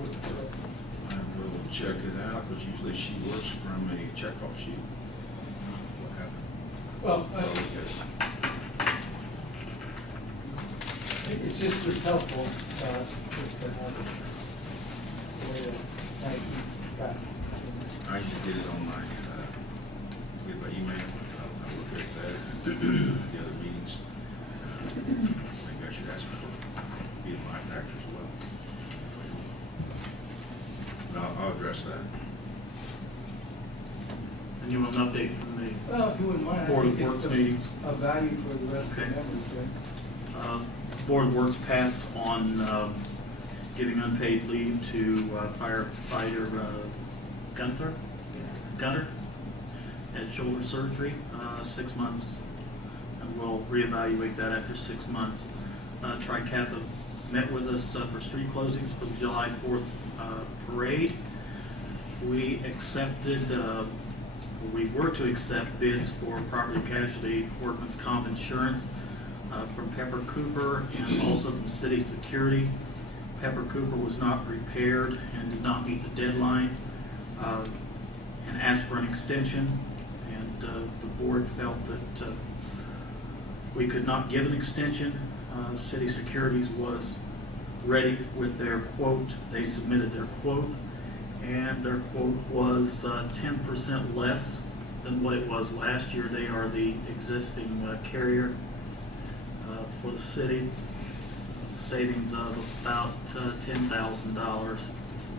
for the truck. I will check it out, because usually she works from a checkoff sheet. What happened? Well, I'll look at it. it's just as helpful, just to have it. The way that I got. I usually get it on my, get it by email. I'll look at that, the other meetings. Maybe I should ask for be in my package as well. But I'll address that. And you want an update from the Well, if you wouldn't mind, I Board of think Works it's meeting? a value for the rest of the Okay. members, right? Board of Works passed on giving unpaid leave to firefighter Gunter had shoulder surgery, 6 months, and we'll reevaluate that after 6 months. Tri-Kappa met with us for street closings for the July 4th parade. We were to accept bids for property casualty workman's comp insurance from Pepper Cooper and also from City Security. Pepper Cooper was not prepared and did not meet the deadline and asked for an extension, and the board felt that we could not give an extension. City Securities was ready with their quote. They submitted their quote, and their quote was 10% less than what it was last year. They are the existing carrier for the city. Savings of about $10,000,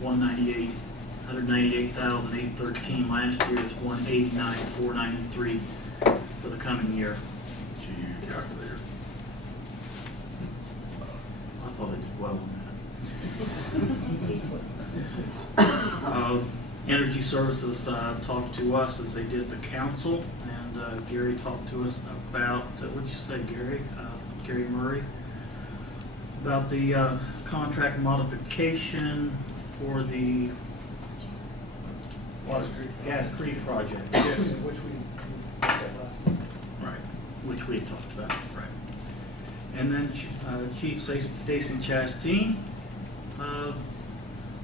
$198,813 last year. It's $189,493 for the coming year. Should you use your calculator? I thought I did well on that. Energy Services talked to us as they did the council, and Gary talked to us about, what did you say, Gary? Gary Murray? About the contract modification for the Gas Creek project. Yes, which we did last week. Right, which we had talked about, right. And then Chief Stacy Chastain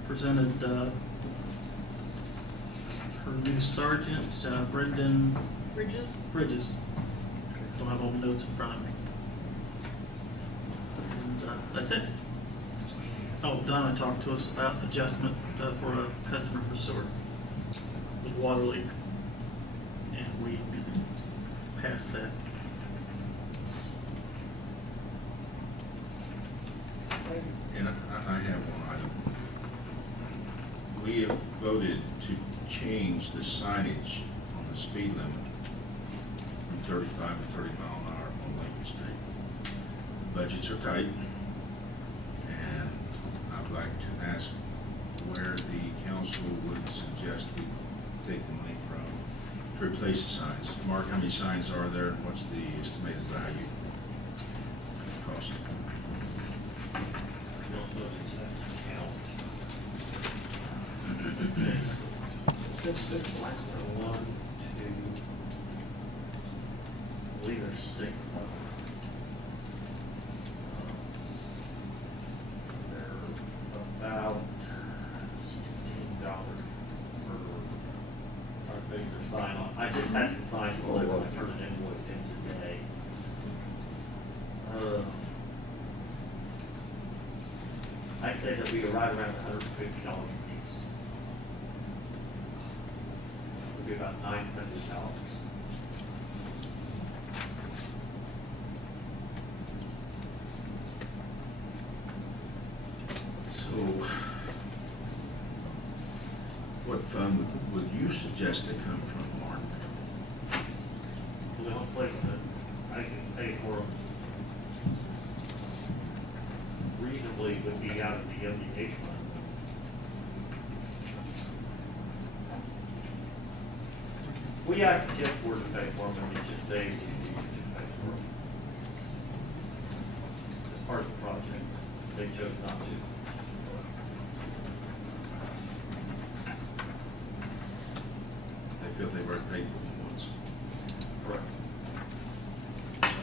presented her new sergeant, Brendan Bridges? Bridges. Don't have all the notes in front of me. And that's it. Oh, Donna talked to us about adjustment for a customer for sewer with water leak. And we passed that. And I have one item. We have voted to change the signage on the speed limit from 35 to 30 mile an hour on Lincoln Street. Budgets are tight, and I'd like to ask where the council would suggest we take the money from to replace the signs. Mark, how many signs are there, and what's the estimated value cost? Six lines. One, two, I believe there's 6 of them. They're about $16 per bigger sign on. I just had some signs delivered, I turned an invoice in today. I'd say that we are right around $150 a piece. Would be about $900. So, what fund would you suggest they come from, Mark? The only place that I can pay for them reasonably would be out of the MDH fund. We asked Jeff Ford to pay for them, and it's just they to pay for them. As part of the project, they chose not to. They feel they've already paid for them once. Correct.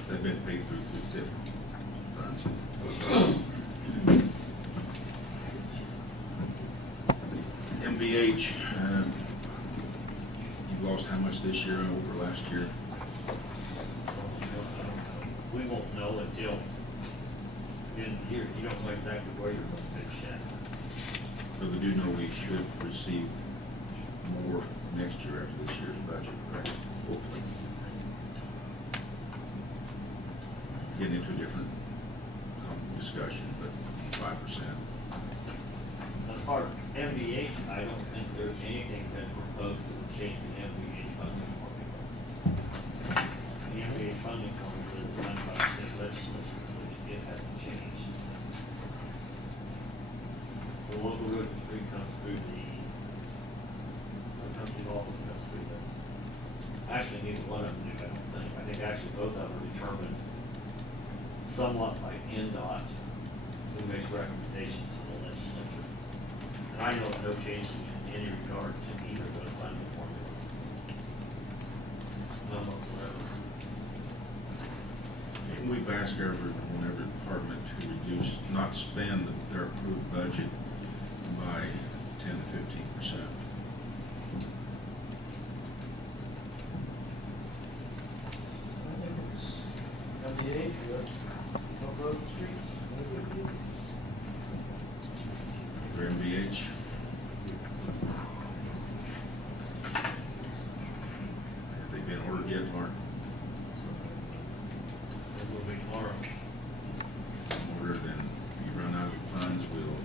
They've been paid through different funds. MBH, you lost how much this year over last year? We won't know until the end of the year. You don't know exactly where you're going to finish yet. But we do know we should receive more next year after this year's budget, correct? Hopefully. Getting into a different discussion, but 5%. As far as MVH, I don't think there's anything that proposed to change the MVH funding formula. The MVH funding formula is run by the state legislature, so it hasn't changed. The local road and street comes through the company also comes through the, actually neither one of them do, I don't think. I think actually both of them are determined somewhat by NDOT, who makes recommendations to the legislature. And I know of no change in any regard to either of those funding formulas. None whatsoever. And we've asked every department to reduce, not spend their approved budget by 10 to 15%. I think it's 78, no roads and streets. For MBH. Have they been ordered yet, Mark? It will be tomorrow. Ordered, and if you run out of funds, we'll,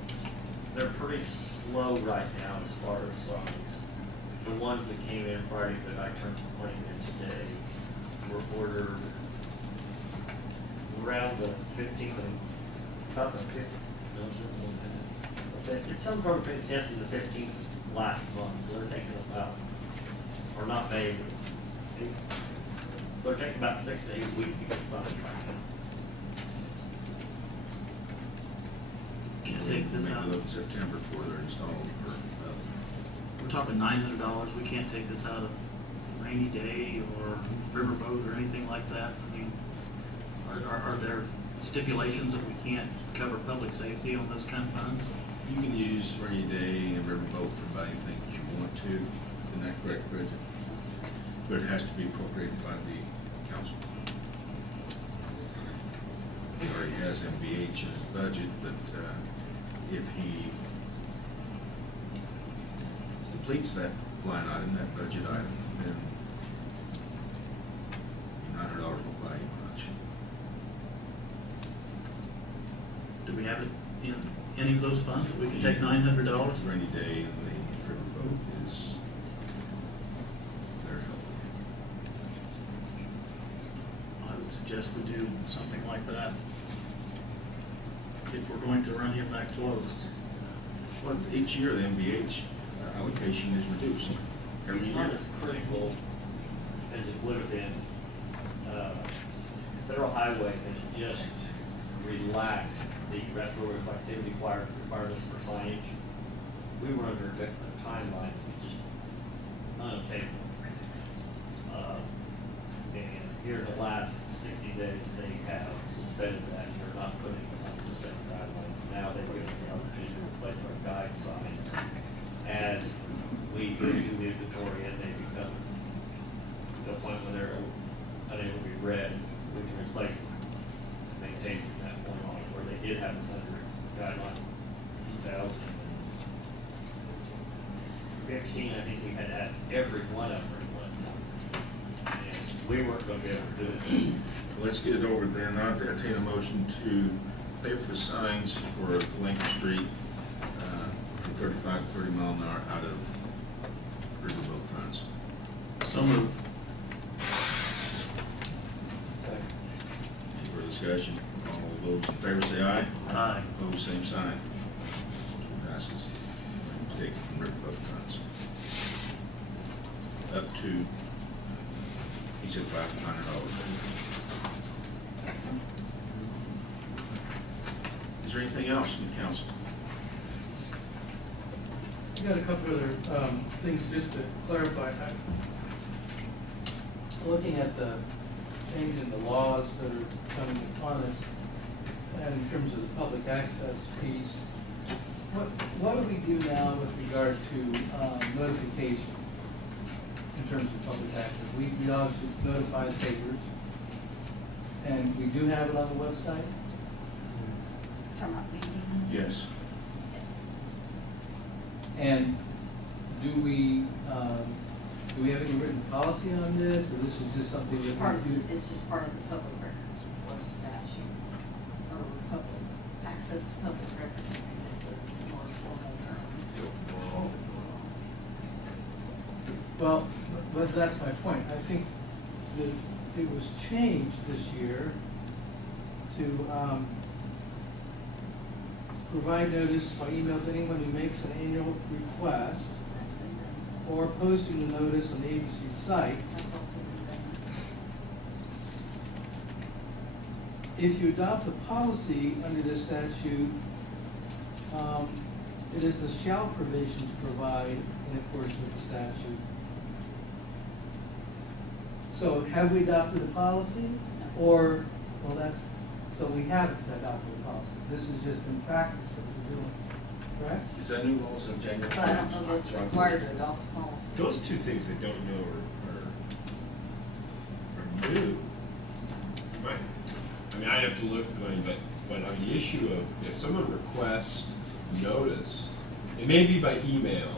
They're pretty slow right now as far as signs. The ones that came in Friday that I turned the plane in today were ordered around the 15th and about the 15th. No, it's not more than that. It's somewhere between the 10th and the 15th last month, so they're taking about, or not May, but they're taking about 6 to 8 weeks to get signed right now. Can't take this out. Maybe look September before they're installed, or, We're talking $900. We can't take this out of rainy day or riverboat or anything like that. I mean, are there stipulations that we can't cover public safety on those kind of funds? you can use rainy day and riverboat for about anything that you want to, in that correct, Bridget? But it has to be appropriated by the council. He already has MBH in his budget, but, if he depletes that line item, that budget item, then $900 won't buy you much. Do we have it in any of those funds that we can take $900? Rainy day and the riverboat is very helpful. I would suggest we do something like that if we're going to run him back closed. Well, each year the MBH allocation is reduced every It's year. not as critical as it would have been. Federal Highway has just relaxed the retroactivity requirements for signage. We were under a timeline that was just unattainable. And here in the last 60 days, they have suspended that, and they're not putting us on the same guideline. Now they've given us the opportunity to replace our guide signs as we do the inventory and they become to the point where they're unable to be read, we can replace them, maintain from that point on, where they did have us under guideline 2015. I think we had had every one of them once. And we weren't gonna be able to do it. Let's get it over then. I'd entertain a motion to pay for the signs for Lincoln Street, from 35 to 30 mile an hour out of riverboat funds. So moved. Any further discussion? All those in favor say aye. Aye. Opposed, same sign. Motion passes. Take from riverboat funds. Up to, he said $500. Is there anything else from the council? I got a couple other things just to clarify. Looking at the change in the laws that are coming upon us, and in terms of the public access piece, what do we do now with regard to notification in terms of public access? We obviously notify the papers, and we do have it on the website. Talking about meetings? Yes. And do we have any written policy on this, or this is just something It's that part we do? of, it's just part of the public records, plus statute, or public, access to public records, I think is the more formal term. Well, but that's my point. I think that it was changed this year to provide notice by email to anyone who makes an annual request, That's been done. or posting the notice on the ABC site. That's also been done. If you adopt the policy under this statute, it is the shall provision to provide in accordance with the statute. So have we adopted the policy? Or, well, that's, so we haven't adopted the policy. This has just been practice that we're doing, correct? Is that new laws in January? But I don't know that it's required to adopt a policy. Those two things I don't know are new. I mean, I have to look, but on the issue of, if someone requests notice, it may be by email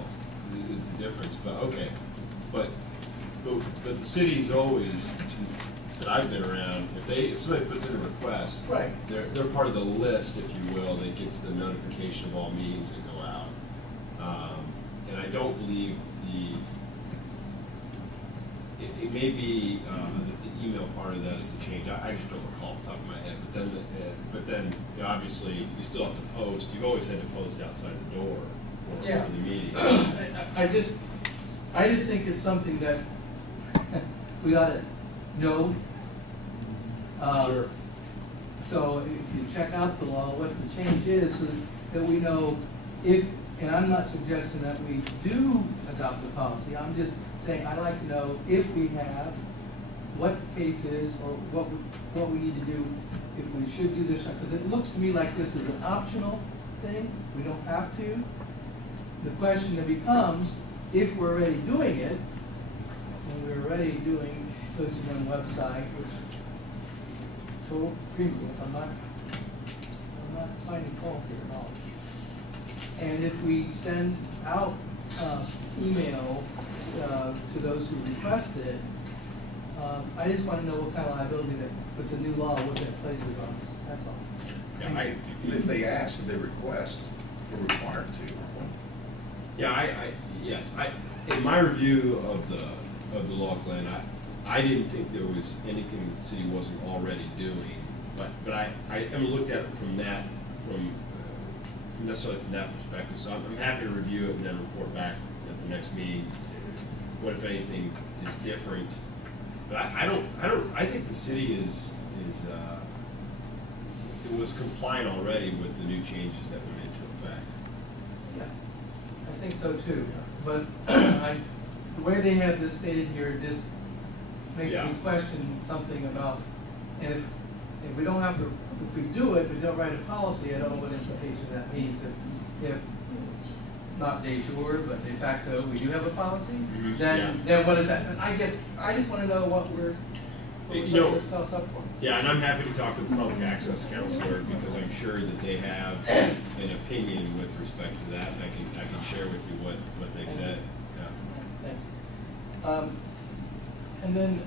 is the difference, but okay. But the city's always, that I've been around, if somebody puts in a request, Right. they're part of the list, if you will, that gets the notification of all meetings that go out. And I don't believe it may be that the email part of that is a change. I just don't recall off the top of my head. But then you know, obviously you still have to post. You've always had to post outside the door for Yeah. the meeting. I just think it's something that we ought to know. Sure. So if you check out the law, what the change is, so that we know if, and I'm not suggesting that we do adopt the policy, I'm just saying, I'd like to know if we have, what the case is, or what we need to do, if we should do this, because it looks to me like this is an optional thing, we don't have to. The question that becomes, if we're already doing it, and we're already doing, posting on the website, which total agreement with, I'm not finding fault here at all. And if we send out, email, to those who request it, I just wanna know what kind of liability that, with the new law, what that places on us, that's all. Yeah, if they ask, if they request, we're required to. Yeah, yes, in my review of the law, Glenn, I didn't think there was anything that the city wasn't already doing, but I haven't looked at it from necessarily from that perspective, so I'm happy to review it and then report back at the next meeting, what if anything is different. But I think the city it was compliant already with the new changes that went into effect. Yeah, I think so too, but the way they have this stated here just makes Yeah. me question something about, and if we don't have to, if we do it, we don't write a policy, I don't know what implication that means. If not de jure, but de facto, we do have a policy, Mhm, then what is that? And I guess, I just wanna know what we're You know- setting ourselves up for. Yeah, and I'm happy to talk to the public access counselor because I'm sure that they have an opinion with respect to that, and I can share with you what they said. Yeah. Thanks. And then,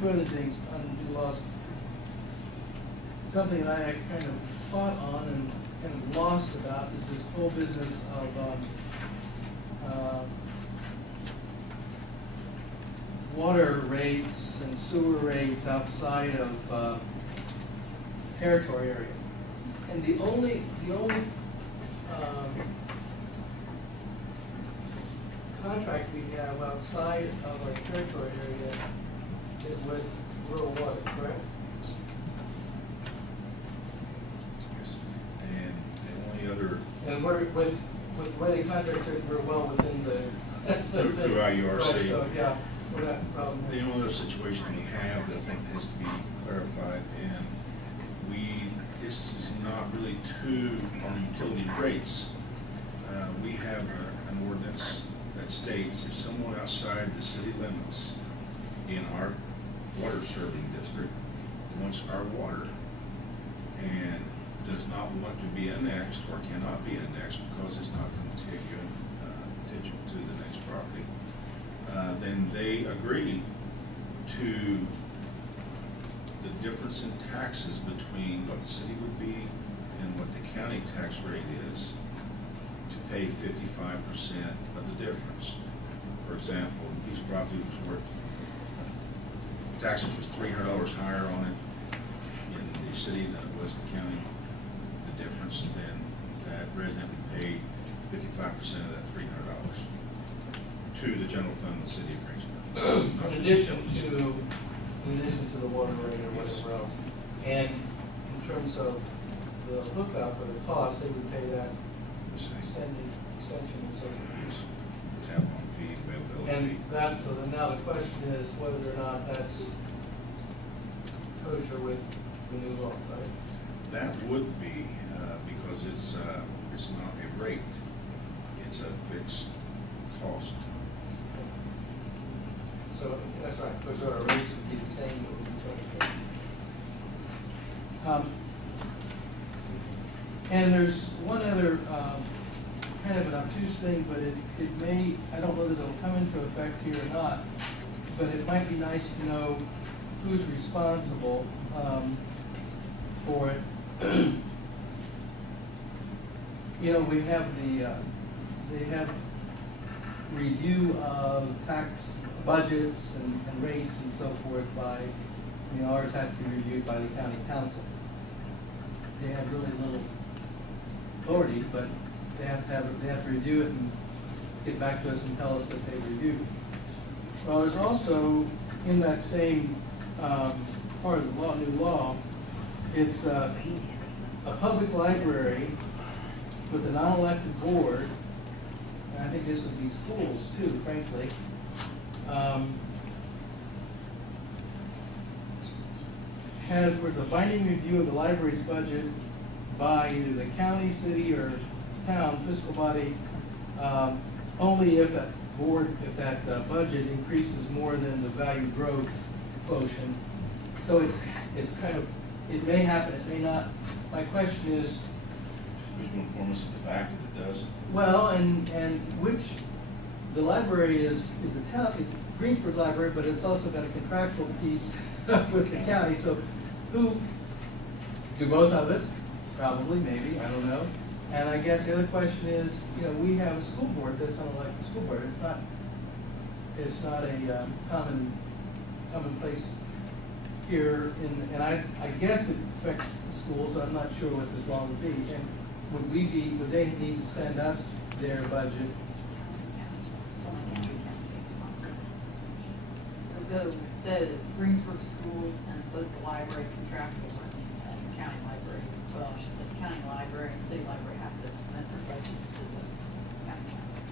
two other things on new laws. Something that I kind of fought on and kind of lost about is this whole business of, water rates and sewer rates outside of, territory area. And the only, contract we have outside of our territory area is with rural water, correct? Yes. And the only other, And we're, with the way they contracted, we're well within the. Through IURC. Right, so, yeah, we're not a problem. the only other situation we have that I think has to be clarified, and this is not really to our utility rates, we have an ordinance that states if someone outside the city limits in our water serving district wants our water and does not want to be annexed or cannot be annexed because it's not contingent to the next property, then they agree to the difference in taxes between what the city would be and what the county tax rate is to pay 55% of the difference. For example, a piece of property was worth, taxes was $300 higher on it in the city than it was the county. The difference, then that resident would pay 55% of that $300 to the general fund of the city of Greensburg. In addition to the water rate or whatever else. And in terms of the hookup or the cost, they would pay that extension and so forth. Tap on fee, availability. And that, so then now the question is whether or not that's kosher with the new law, right? That would be, because it's not a rate, it's a fixed cost. So that's right, because our rates would be the same, but we would charge it. And there's one other kind of an obtuse thing, but it may, I don't know that it'll come into effect here or not, but it might be nice to know who's responsible for it. You know, we have they have review of tax budgets and rates and so forth by, you know, ours has to be reviewed by the county council. They have really little authority, but they have to review it and get back to us and tell us that they reviewed. Well, there's also in that same part of the law, new law, it's a public library with a non-elected board, and I think this would be schools too, frankly. With a binding review of the library's budget by either the county, city, or town fiscal body, only if that board, if that budget increases more than the value growth quotient. So it's kind of, it may happen, it may not. My question is, There's one form of the fact that it does. well, and which, the library is a town, it's Greensburg Library, but it's also got a contractual piece with the county, so who, do both of us? Probably, maybe, I don't know. And I guess the other question is, you know, we have a school board that's unelected school board, it's not a commonplace here, and I guess it affects the schools, I'm not sure what this law would be. And would they need to send us their budget? The Greensburg schools and both the library contractual and county library, well, I should say county library and city library have to submit their budgets to the county council.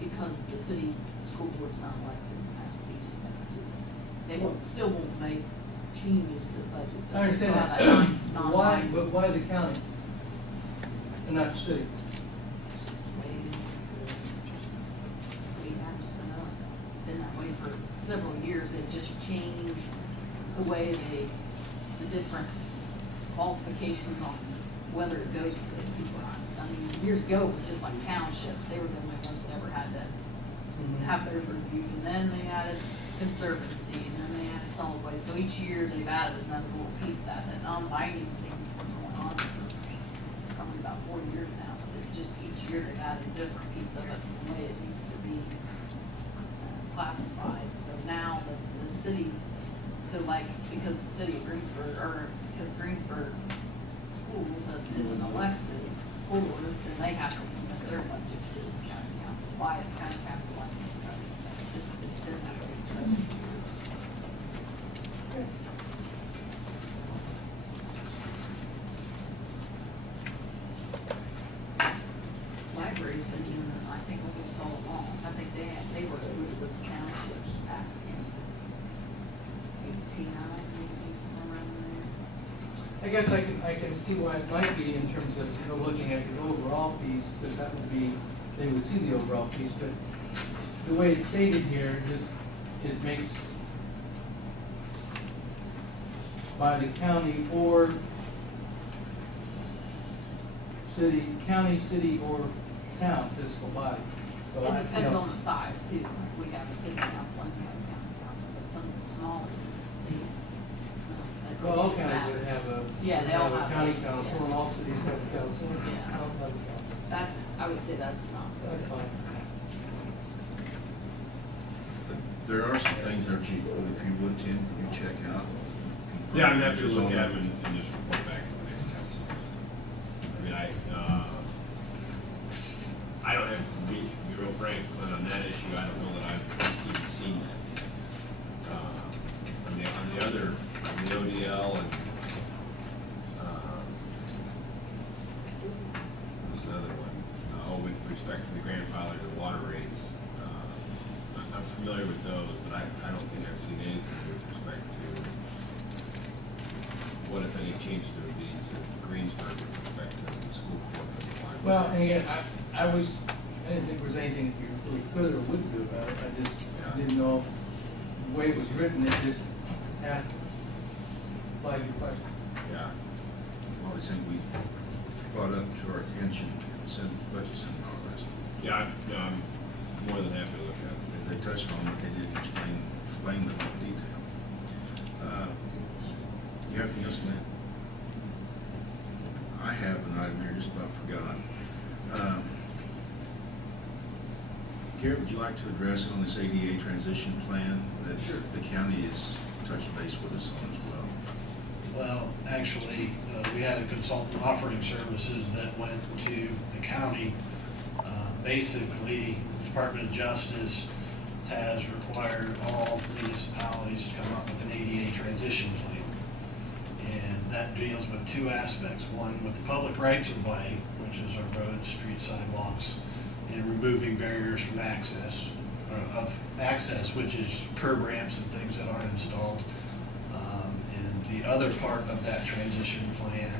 Because the city school board's not elected, it has to be submitted to them. They still won't make changes to the budget. I understand that. Non-binding. But why the county and not the city? It's just the way we have to set up. It's been that way for several years. They've just changed the way the different qualifications on whether it goes to those people or not. I mean, years ago, it was just like townships. They were the only ones that ever had to have theirs reviewed. And then they added conservancy, and then they added solid waste. So each year, they've added another little piece of that. That non-binding things have been going on for probably about 4 years now. But they've just each year, they've added a different piece of it, the way it needs to be classified. So now the city, so like, because the city of Greensburg, or because Greensburg schools isn't elected board, then they have to submit their budget to the county council. Why is the county council elected? It's been that way. So. Library's been doing it, I think, almost all along. I think they were with the townships back in 18, maybe somewhere around there. I guess I can see why it might be in terms of, you know, looking at the overall piece, because that would be, they would see the overall piece, but the way it's stated here, just, it makes by the county or city, county, city, or town fiscal body. So It I, depends you know, on the size too. We have a city council and we have a county council, but some of the smaller ones, they. well, all counties would have a, Yeah, would they all have a have county it, council, yeah. and all cities have a council, and Yeah. towns have a council. That, I would say that's not. That's fine. But there are some things that you, if you would, Tim, could you check out? Yeah, I'm happy to look at them and just report back to the next council. I mean, I don't have, to be real frank, but on that issue, I don't know that I've even seen that. On the other, on the ODL and, there's another one, with respect to the grandfather to the water rates. I'm familiar with those, but I don't think I've seen anything with respect to what, if any, change there would be to Greensburg with respect to the school court and the library. Well, and again, I didn't think there was anything that you really could or would do about it, I just Yeah. didn't know if the way it was written, it just asked, flag your question. Yeah, Well, I think we brought up to our attention the budget seminar last week. yeah, I'm more than happy to look at it. They touched on it, they didn't explain them in detail. You have anything else, Matt? I have an item here, just about forgot. Garrett, would you like to address on this ADA transition plan that the county has touched base with us on as well? Well, actually, we had a consultant offering services that went to the county. Basically, the Department of Justice has required all municipalities to come up with an ADA transition plan. And that deals with two aspects. One, with the public rights of way, which is our roads, streets, sidewalks, and removing barriers from access, which is curb ramps and things that aren't installed. And the other part of that transition plan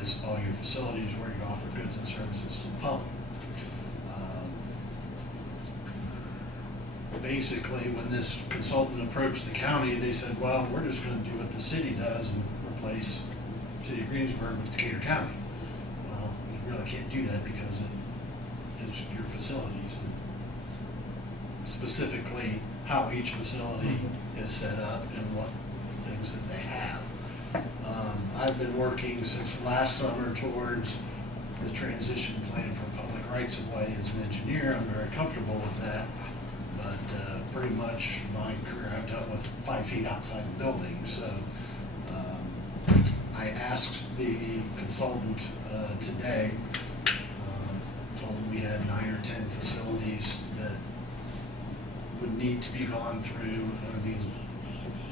is all your facilities where you offer goods and services to the public. Basically, when this consultant approached the county, they said, well, we're just gonna do what the city does and replace City of Greensburg with Decatur County. Well, you really can't do that because it is your facilities, and specifically how each facility is set up and what things that they have. I've been working since last summer towards the transition plan for public rights of way as an engineer. I'm very comfortable with that. But pretty much my career, I've dealt with 5 feet outside the building. So I asked the consultant today, told him we had 9 or 10 facilities that would need to be gone through. I mean,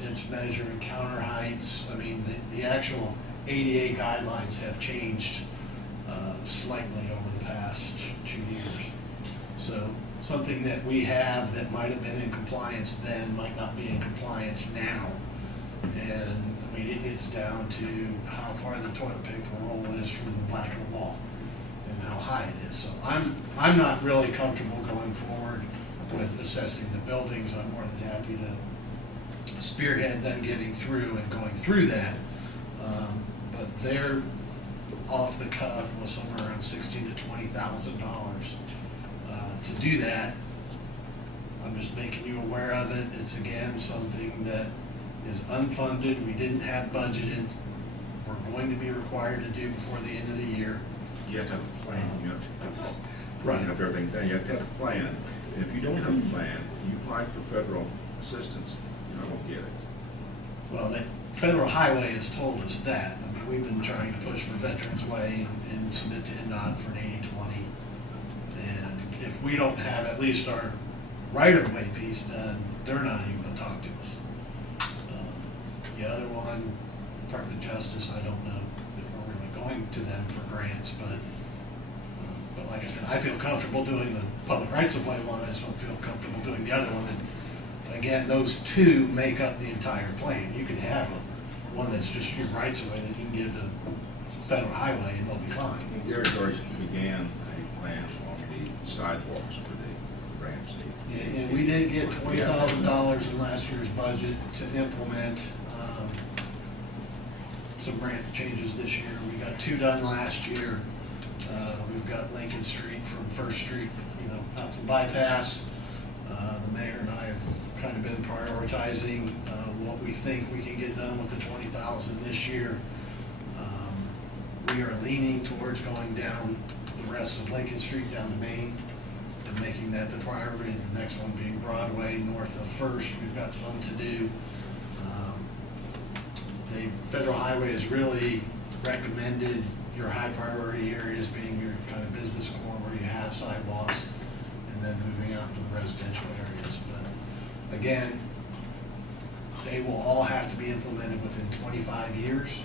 it's measuring counter heights. I mean, the actual ADA guidelines have changed slightly over the past 2 years. So something that we have that might have been in compliance then might not be in compliance now. And I mean, it gets down to how far the toilet paper roll is from the back of the wall and how high it is. So I'm not really comfortable going forward with assessing the buildings. I'm more than happy to spearhead them getting through and going through that. But they're off the cuff was somewhere around $16,000 to $20,000. To do that, I'm just making you aware of it. It's again something that is unfunded, we didn't have budgeted, we're going to be required to do before the end of the year. You have to have a plan, you have to Right. have everything done, you have to have a plan. And if you don't have a plan, you apply for federal assistance, you're not gonna get it. Well, the Federal Highway has told us that. I mean, we've been trying to push for Veterans Way and submit to NDOT for an 80/20. And if we don't have at least our right-of-way piece done, they're not even gonna talk to us. The other one, Department of Justice, I don't know that we're really going to them for grants, but like I said, I feel comfortable doing the public rights of way one, I just don't feel comfortable doing the other one. And again, those two make up the entire plan. You can have one that's just your rights of way that you can give to federal highway and they'll be fine. Gary already began a plan on the sidewalks for the Ramsey. And we did get $20,000 in last year's budget to implement some ramp changes this year. We got 2 done last year. We've got Lincoln Street from First Street, out to the bypass. The mayor and I have kind of been prioritizing what we think we can get done with the 20,000 this year. We are leaning towards going down the rest of Lincoln Street down to Main and making that the priority. The next one being Broadway north of First. We've got some to do. The Federal Highway has really recommended your high priority areas being your kind of business core where you have sidewalks, and then moving out to the residential areas. But again, they will all have to be implemented within 25 years.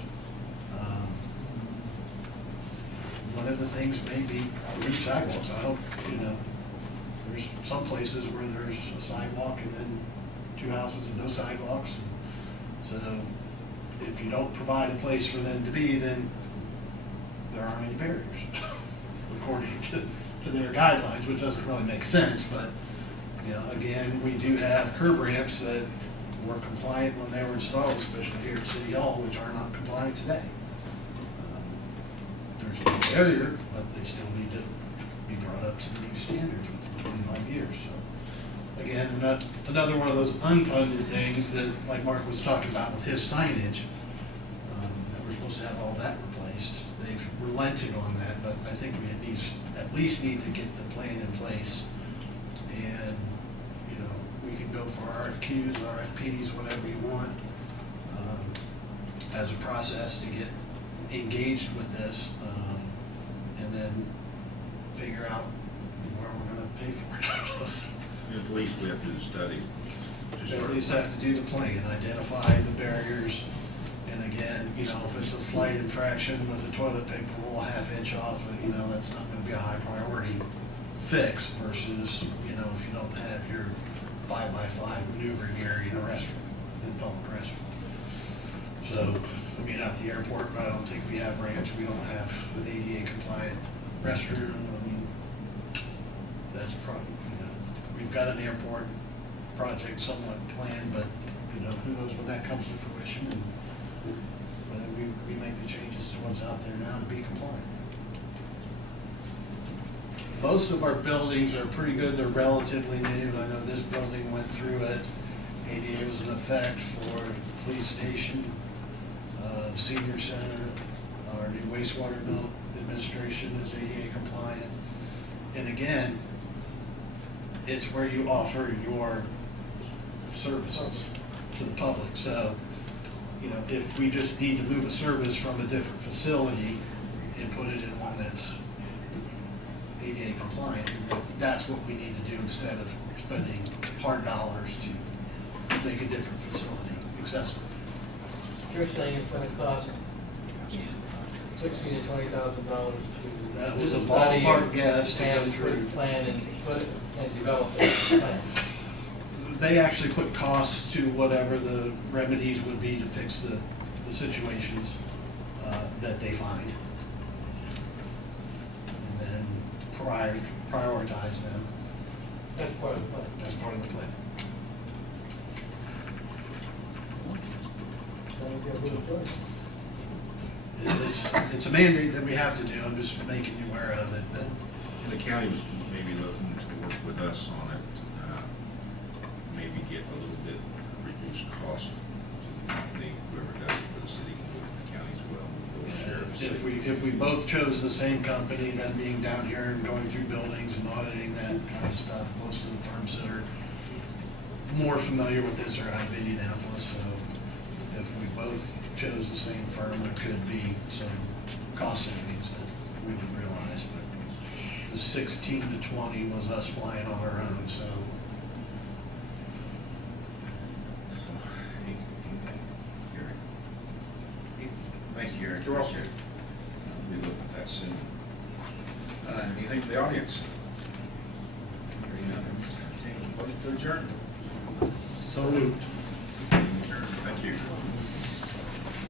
One of the things may be outreach sidewalks. I hope, there's some places where there's a sidewalk and then 2 houses and no sidewalks. So if you don't provide a place for them to be, then there aren't any barriers, according to their guidelines, which doesn't really make sense. But, again, we do have curb ramps that were compliant when they were installed, especially here at City Hall, which are not compliant today. There's no barrier, but they still need to be brought up to the new standards within 25 years. So, again, another one of those unfunded things that, like Mark was talking about with his signage, that we're supposed to have all that replaced. They've relented on that, but I think we at least need to get the plan in place. And, we can go for RFQs, RFPs, whatever you want, as a process to get engaged with this, and then figure out where we're gonna pay for it. At least we have to do the study. We at least have to do the plan, identify the barriers, and again, if it's a slight infraction with a toilet paper roll a half-inch off, that's not gonna be a high priority fix versus, if you don't have your 5x5 maneuvering area in a restaurant, in a public restaurant. So, at the airport, I don't think we have ramps, we don't have an ADA compliant restroom. That's probably, we've got an airport project somewhat planned, but, who knows when that comes to fruition, and whether we make the changes to what's out there now to be compliant. Most of our buildings are pretty good, they're relatively new. I know this building went through it. ADA was in effect for the police station, senior center, our new wastewater bill administration is ADA compliant. And again, it's where you offer your services to the public. So, if we just need to move a service from a different facility and put it in one that's ADA compliant, that's what we need to do instead of spending hard dollars to make a different facility accessible. You're saying it's gonna cost $16,000 to $20,000 to. That was a do the study ballpark guess to go and through. Plan and put it and develop a plan. They actually put costs to whatever the remedies would be to fix the situations that they find. And then prioritize them. That's part of the plan. That's part of the plan. So we have a little choice. It's a mandate that we have to do. I'm just making you aware of it. That And the county was maybe looking to work with us on it, maybe get a little bit reduced cost to the company, whoever does it for the city, can do it for the county as well. We'll share a facility. if we both chose the same company, then being down here and going through buildings and auditing that kind of stuff, most of the firms that are more familiar with this are out of Indianapolis. So if we both chose the same firm, there could be some cost savings that we would realize. But the 16 to 20 was us flying on our own. So Anything, Gary? Thank you, Gary. You're welcome. Appreciate it. We'll be looking at that soon. Anything from the audience? Hearing none, entertain a motion to adjourn. moved. Adjourn. Thank you.